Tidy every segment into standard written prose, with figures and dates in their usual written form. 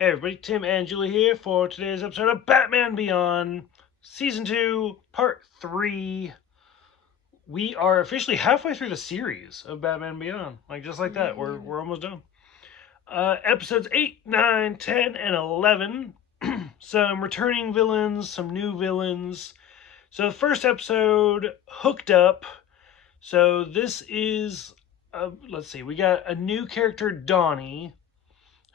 Hey everybody, Tim and Julie here for today's episode of Batman Beyond, Season 2, Part 3. We are officially halfway through the series of Batman Beyond. Just like that, we're almost done. Episodes 8, 9, 10, and 11. Some returning villains, some new villains. So the first episode, Hooked Up. So this is, let's see, we got a new character, Donnie,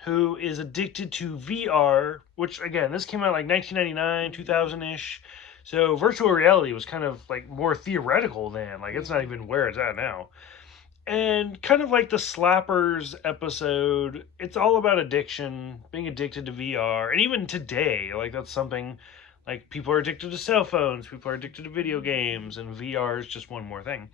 who is addicted to VR, which again, this came out like 1999, 2000-ish. So virtual reality was kind of like more theoretical then. Like it's not even where it's at now. And kind of like the Slappers episode, it's all about addiction, being addicted to VR. And even today, like that's something like people are addicted to cell phones, people are addicted to video games, and VR is just one more thing.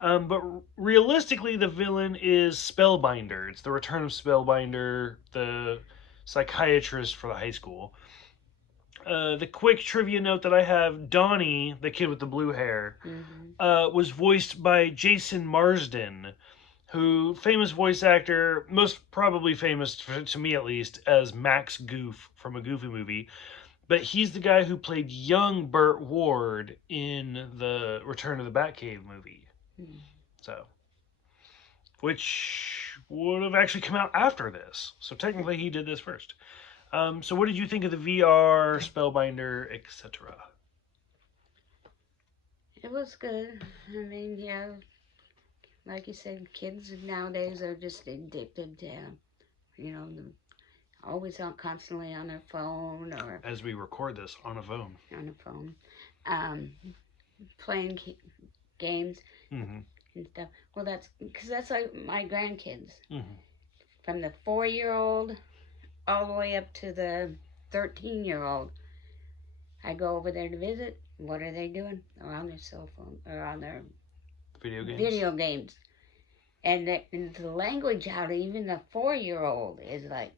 But realistically, the villain is Spellbinder. It's the return of Spellbinder, the psychiatrist for the high school. The quick trivia note that I have, Donnie, the kid with the blue hair, was voiced by Jason Marsden, who, famous voice actor, most probably famous, to me at least, as Max Goof from a Goofy movie. But he's the guy who played young Burt Ward in the Return of the Batcave movie. So, which would have actually come out after this. So technically, he did this first. So what did you think of the VR, Spellbinder, etc.? It was good. I mean, yeah, like you said, kids nowadays are just addicted to, always on constantly on their phone or As we record this on a phone. on a phone, um, playing games Mm-hmm. and stuff. Well, that's like my grandkids, Mm-hmm. from the 4-year-old all the way up to the 13-year-old. I go over there to visit. What are they doing? They're on their cell phone or on their Video games. video games. And the language out of even the 4-year-old is like,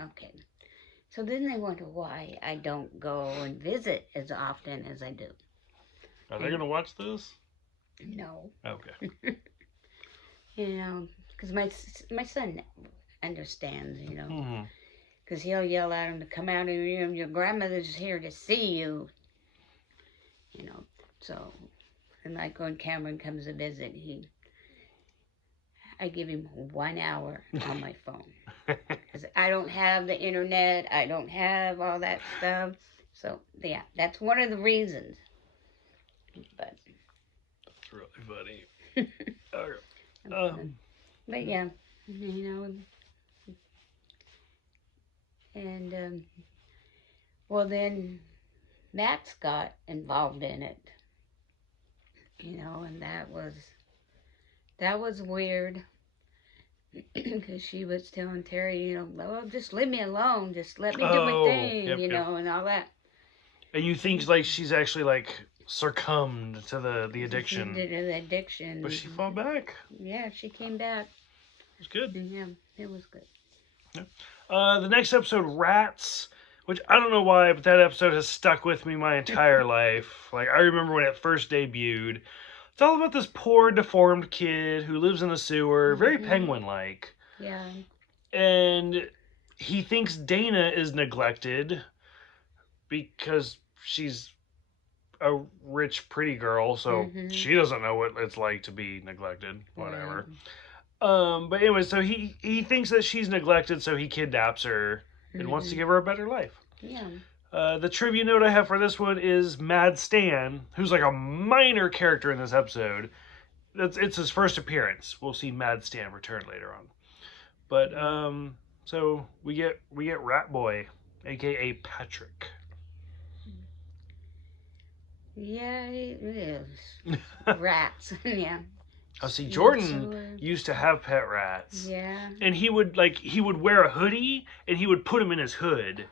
okay. So then they wonder why I don't go and visit as often as I do. Are they going to watch this? No. Okay. Because my son understands, Mm-hmm. because he'll yell at him to come out of your room. Your grandmother's here to see you. So, and like when Cameron comes to visit, I give him 1 hour on my phone. Because I don't have the internet. I don't have all that stuff. So, yeah, that's one of the reasons. But That's really funny. Okay. but yeah, and well, then Max got involved in it, and that was weird. Because she was telling Terry, oh, just leave me alone, just let me do my thing, yep. And all that. And you think like she's actually like succumbed to the addiction? She did the addiction, but she fought back. Yeah, she came back. It was good. Yeah, it was good. Yeah. The next episode, Rats, which I don't know why, but that episode has stuck with me my entire life. Like I remember when it first debuted. It's all about this poor, deformed kid who lives in the sewer, very penguin-like. Yeah. And he thinks Dana is neglected because she's a rich, pretty girl, so she doesn't know what it's like to be neglected. Whatever. But anyway, so he thinks that she's neglected, so he kidnaps her and wants to give her a better life. Yeah. The trivia note I have for this one is Mad Stan, who's like a minor character in this episode. It's his first appearance. We'll see Mad Stan return later on. But so we get Rat Boy, aka Patrick. Yeah, it is. Rats. Yeah. Oh, see, Jordan used to have pet rats. Yeah. And he would wear a hoodie and he would put them in his hood.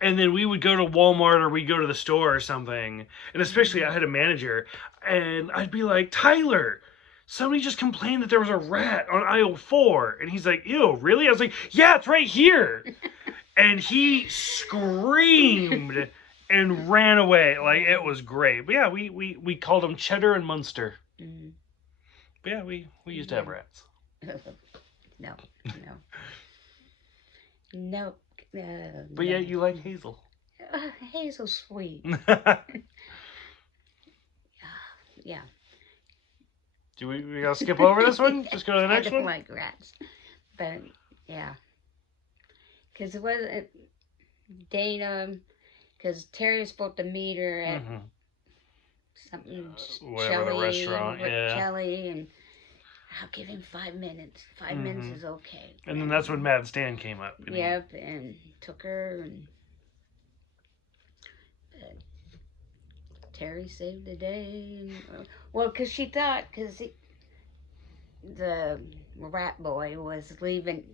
And then we would go to Walmart or we'd go to the store or something. And especially I had a manager. And I'd be like, Tyler, somebody just complained that there was a rat on aisle 4. And he's like, ew, really? I was like, yeah, it's right here. And he screamed and ran away. Like, it was great. But yeah, we called him Cheddar and Munster. But yeah, we used to have rats. No. Nope. But yet you like Hazel. Hazel's sweet. Yeah. Do we gotta skip over this one? Just go to the next I don't one? like rats. But, yeah. Because it wasn't Dana, because Terry was supposed to meet her at something, Whatever, the restaurant, yeah. Shelly, and I'll give him 5 minutes. 5 minutes is okay. And then that's when Mad Stan came up. Yep, and took her, and Terry saved the day. Well, because she thought, the rat boy was leaving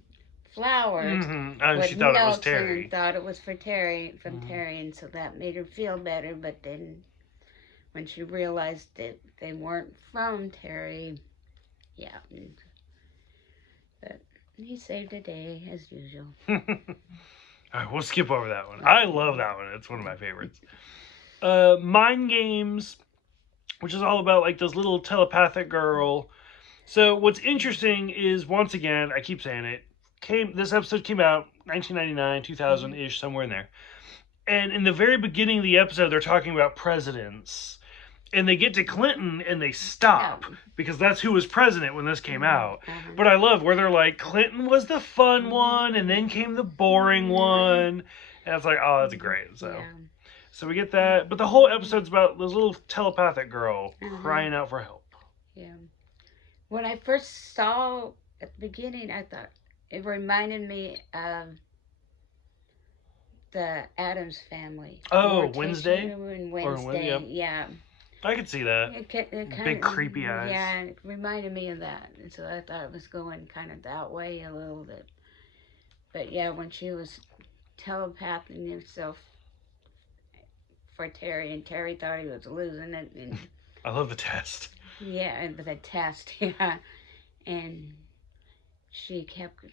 flowers And with she thought it was notes Terry. and thought it was for Terry, from Terry, and so that made her feel better. But then when she realized that they weren't from Terry, yeah. But he saved the day as usual. All right, we'll skip over that one. I love that one. It's one of my favorites. Mind Games, which is all about like this little telepathic girl. So what's interesting is, once again, I keep saying it, this episode came out 1999, 2000-ish, somewhere in there. And in the very beginning of the episode, they're talking about presidents. And they get to Clinton and they stop because that's who was president when this came out. But I love where they're like, Clinton was the fun one and then came the boring one. And it's like, oh, that's great. So we get that. But the whole episode's about this little telepathic girl crying out for help. Yeah. When I first saw at the beginning, I thought it reminded me of the Addams Family. Oh, Wednesday? Wednesday, yeah. I could see that. It Big creepy eyes. Yeah, it reminded me of that. And so I thought it was going kind of that way a little bit. But yeah, when she was telepathing herself for Terry, and Terry thought he was losing it. And I love the test. Yeah, the test, yeah. And she kept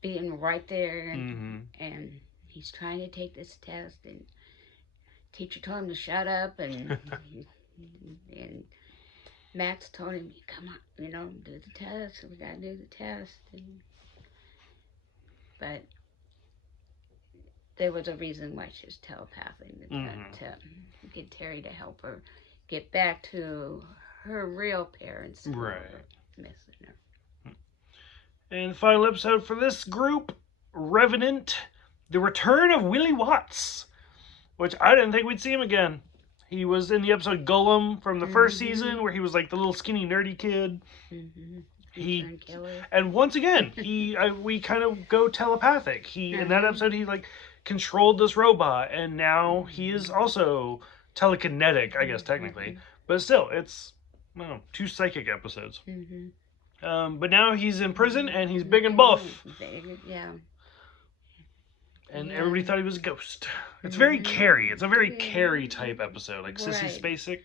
being right there, and he's trying to take this test, and teacher told him to shut up, and and Max told him, come on, do the test, we gotta do the test. But there was a reason why she was telepathing, to get Terry to help her get back to her real parents. Right. Missing her. And the final episode for this group, Revenant, the return of Willie Watts, which I didn't think we'd see him again. He was in the episode Gollum from the first season, where he was like the little skinny nerdy kid. And once again, we kind of go telepathic. In that episode, he like controlled this robot, and now he is also telekinetic, I guess technically, but still, it's 2 psychic episodes. But now he's in prison and he's big and buff. Yeah. And everybody thought he was a ghost. It's very Carrie. It's a very Carrie type episode, like Sissy Spacek.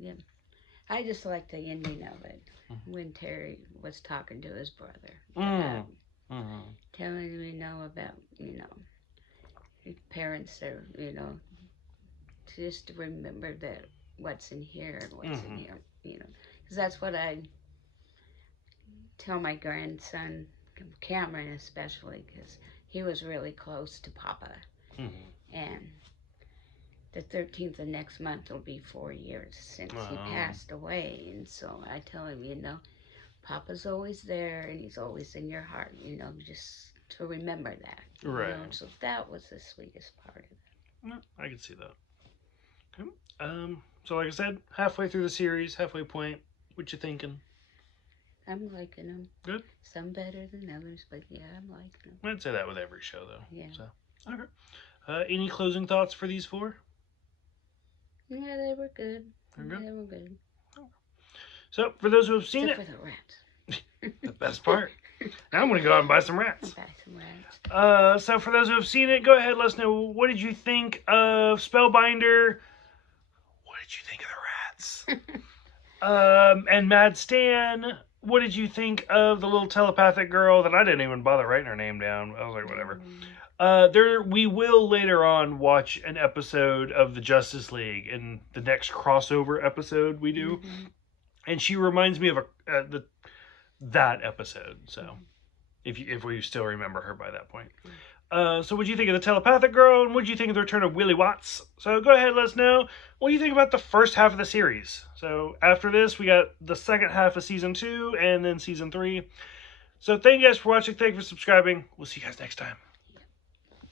Yeah. I just like the ending of it when Terry was talking to his brother, telling him, about his parents are, just to remember that what's in here and what's in here, because that's what I tell my grandson Cameron, especially, because he was really close to Papa, and the 13th of next month will be 4 years since he passed away, and so I tell him, Papa's always there and he's always in your heart, just to remember that. Right. So that was the sweetest part of it. I can see that. Okay. So like I said, halfway through the series, halfway point, what you thinking? I'm liking them. Good. Some better than others, but yeah, I'm liking them. I'd say that with every show, though. Yeah. So, okay. Any closing thoughts for these 4? Yeah, they were good. They were good. So, for those who have seen Except for the rats. the best part. Now I'm going to go out and buy some rats. Buy some rats. So, for those who have seen it, go ahead, let us know, what did you think of Spellbinder? What did you think of the rats? And Mad Stan, what did you think of the little telepathic girl that I didn't even bother writing her name down? I was like, whatever. We will later on watch an episode of the Justice League in the next crossover episode we do, and she reminds me of that episode. So, if we still remember her by that point. So what do you think of the telepathic girl, and what do you think of the return of Willie Watts? So go ahead, let us know. What do you think about the first half of the series? So after this, we got the second half of season 2, and then season 3. So thank you guys for watching. Thank you for subscribing. We'll see you guys next time.